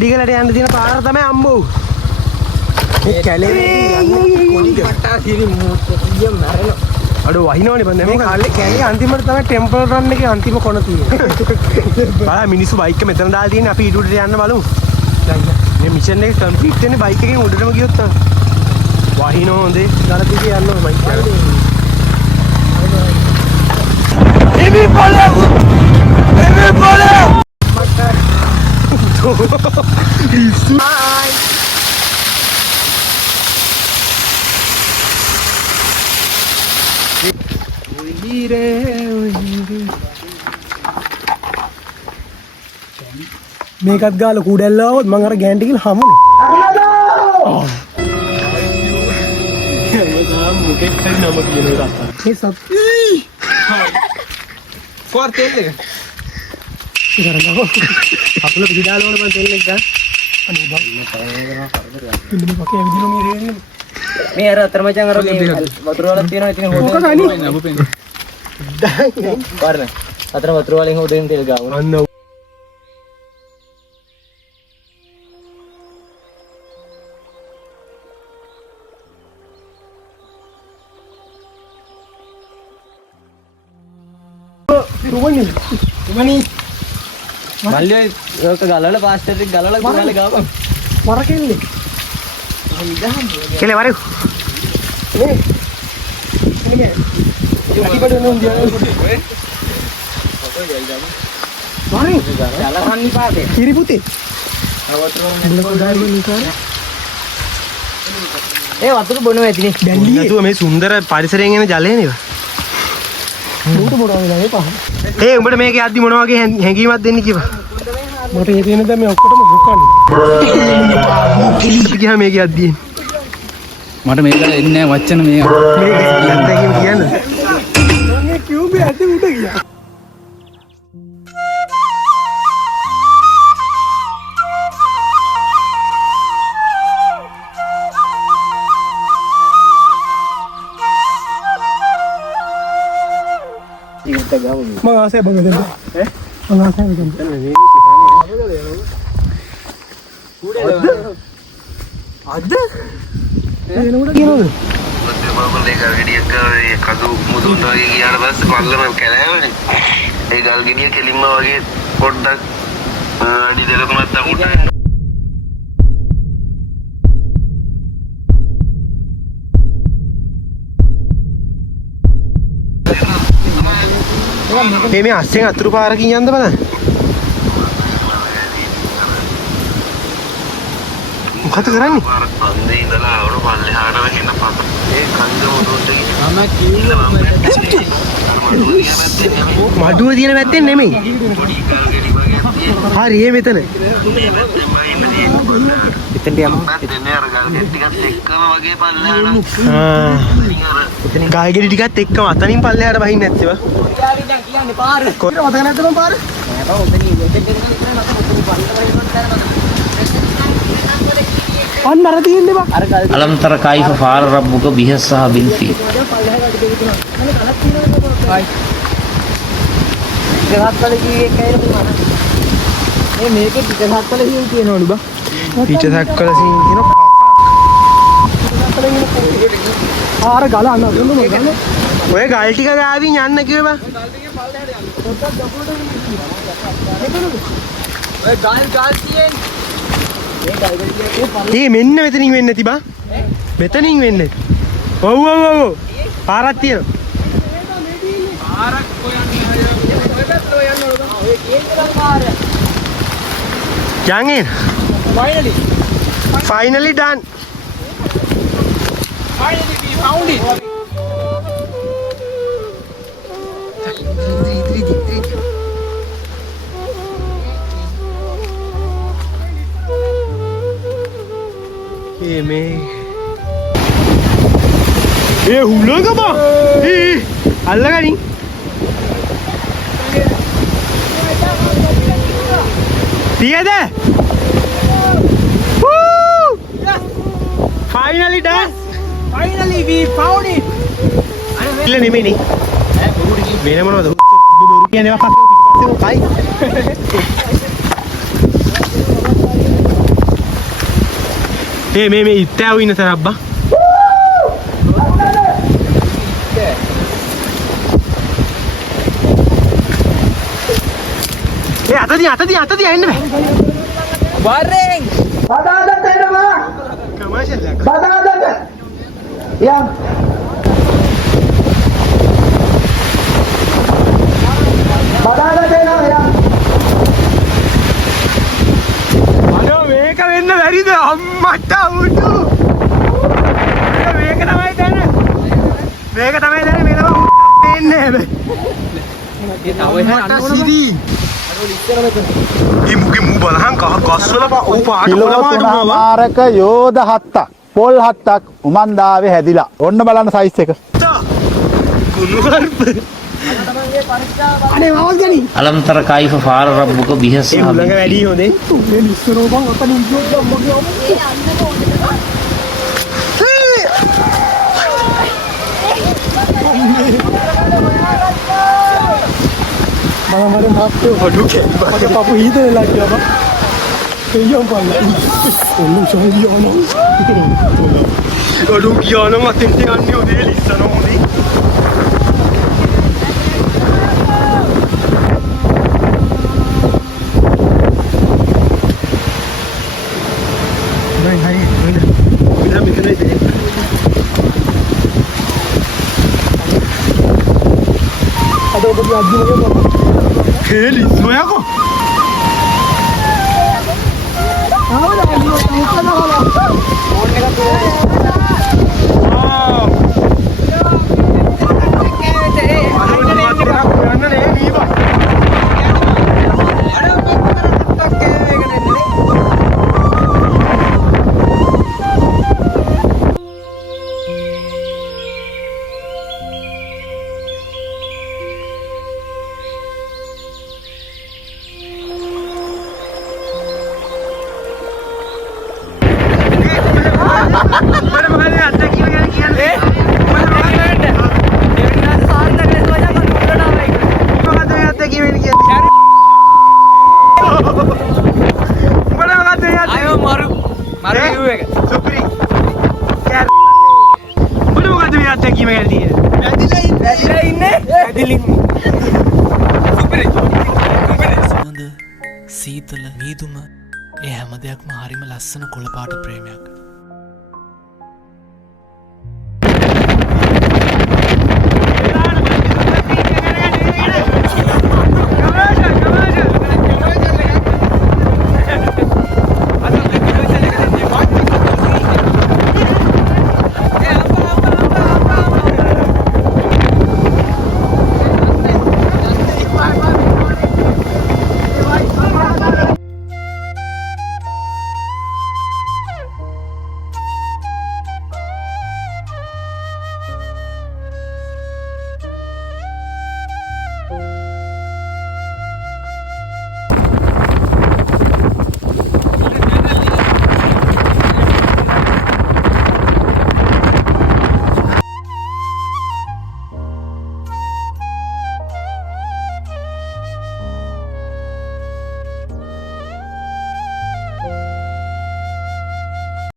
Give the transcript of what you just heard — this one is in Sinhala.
කොඩිගලට යන්න තියෙන පාර තමයි අම්බෝ. මේ කැලේ කොඩිගල කට්ටා සිරි මොකද මැරෙන. අඩෝ වහිනවනේ බං මේ කැලේ අන්තිමට තමයි ටෙම්පල් රන් එකේ අන්තිම කොන තියෙන්නේ. බලන්න මිනිස්සු බයික් එක මෙතන දාලා තියෙන්නේ අපි ඊට උඩට යන්න බලමු. මේ මිෂන් එක කම්ප්ලීට් වෙන්නේ බයික් එකෙන් උඩටම ගියොත් තමයි. වහිනෝ හොඳේ ගලතිගේ යන්න ඕන බයික් එක. එමි බලව. එමි බලව. මේකත් ගාලා කුඩැල්ලාවොත් මං අර ගෑන්ටි කියලා හමුනේ. මොකෙක් හරි නම කියන එක අත්තා. මේ සප්. කොහොර තෙල් එක. ඉතරනවා. අපල පිටාල වල මං තෙල් එක ගන්න. අනේ බං. ඉන්නේ මොකේ විදින මේ රේන්නේ. මේ අර අතර මචං අර මේ වතුර වලක් තියෙනවා ඉතින් හොදේ. මොකක් ගන්නේ? නබු පෙන්න. දැන් වරන. අතර වතුර වලින් හොදෙන් තෙල් ගාවුනා. අන්න මල්ලිය ඒක ගලවල පාස්ටර් එක ගලවලා ගාලා ගාපන් මර කෙල්ලේ කෙල්ලේ වරේ නේ එන්නේ ඉතිපඩ නෝන්දියා වරේ යාලා කන්නි පාතේ කිරිපුතේ ඒ වතුර බොනවා ඇතිනේ බැල්ලියේ නැතුව මේ සුන්දර පරිසරයෙන් එන ජලය නේද උඹට මොනවා වෙලා මේ පහ ඒ උඹට මේකේ අද්දි මොනවා වගේ හැංගීමක් දෙන්න කිව්වා මට ඒ තියෙන දැන් මේ ඔක්කොටම දුකන්නේ කිලිස් ගියා මේකේ අද්දි මට මේක එන්නේ නැහැ වචන මේ නැත්නම් කියන්නේ මේ කියුබේ ඇති උඩ ගියා මම ආසය බං දෙන්න ඈ මම ආසය දෙන්න අද එනකොට කියනවද මම ගල් ගෙඩියක් කඳු මුදුන් වගේ ගියාට පස්සේ පල්ලම කැලෑවනේ ඒ ගල් ගෙඩිය කෙලින්ම වගේ පොඩ්ඩක් අඩි දෙකක් දකුණට මේ අස්සෙන් අතුරු පාරකින් යන්න බලන්න මොකද කරන්නේ අන්දේ ඉඳලා අවුරු පල්ලෙහාටම එන පස ඒ කන්ද මුදුන්ට ගිහින් මම කිව්වා මඩුව තියෙන පැත්තෙන් නෙමෙයි පොඩි ගල් ගෙඩි වගේ හරි ඒ මෙතන එතෙන්ට යමු එතන අර ගල් ගෙඩි ටිකත් එක්කම වගේ පල්ලෙහාට ගල් ගෙඩි ටිකත් එක්කම අතනින් පල්ලෙහාට වහින්න නැත්තේවා දැන් කියන්නේ පාර කොහෙද මතක නැද්ද මම පාර නෑ බා ඔතන අන්න අර තියෙන්නේ බා අර ගල් alam tara kaifa fara rabbuka bihasaha bil fil ගහත්වල කිව්වේ එකයි නේද මේ මේකේ පිටහත්වල කියනවලු බා පිටසක්වල සීන් කියන ආර ගල අන්න දුන්නු ගල ඔය ගල් ටික ගාවින් යන්න කිව්වා බා ඔය ගල් තියෙන්නේ ඒ මෙන්න මෙතනින් වෙන්නේ නැති බා මෙතනින් වෙන්නේ ඔව් ඔව් ඔව් පාරක් තියෙනවා පාරක් හොයන්නේ ඔය පැත්තට යන්න ඕන ඔය කේන්දර පාර යන්නේ finally done finally we found it මේ ඒ හුලඟ බා අල්ලගනින් තියද finally done finally we found it ඉල්ල නෙමෙයි වෙන මොනවද බොරු කියන්නේ වා කයි මේ ඉත්තෑව ඉන්න තර අබ්බා. අතදී එන්න බෑ. වරෙන් බදාදට එනවා කමර්ෂල් එකක්. බදාදට යම් බදාදට එනවා යම් අනේ මේක වෙන්න බැරිද අම්මට උඩු. මේක තමයි දැන. මේක තමයි දැන මේ තමයි වෙන්නේ හැබැයි. ඒ තව එහෙම අන්න ඕන සිරි. මේ මුගේ මූ බලහන් ගස්වල ඌ පාට කිලෝ කොළමාට මුවා. 3මාරක යෝධ 7ක් පොල් 7ක් උමන්දාවේ හැදිලා. ඔන්න බලන්න සයිස් එක. කුණුහරුප. අනේ මවල් ගනි. අලම් තර කයිෆ ෆාර රබ්බුක බිහස්සහ ඒ උලඟ බින්ෆි වැඩි හොඳේ. මේ ලිස්සරෝ බං අතන ඉන්නොත් මගේ මම හප්පේ වඩුකේ මගේ පපු හීදෙලා ගියා බං. එයම් බලන්න. ඔන්න සෝදියානෝ. වඩු කියනවා මතින් තියන්නේ ඔතේ ලිස්සන හොඳේ. Kelly, sueco. සීතල මීදුම ඒ හැම දෙයක්ම හරිම ලස්සන කොළපාට ප්‍රේමයක්.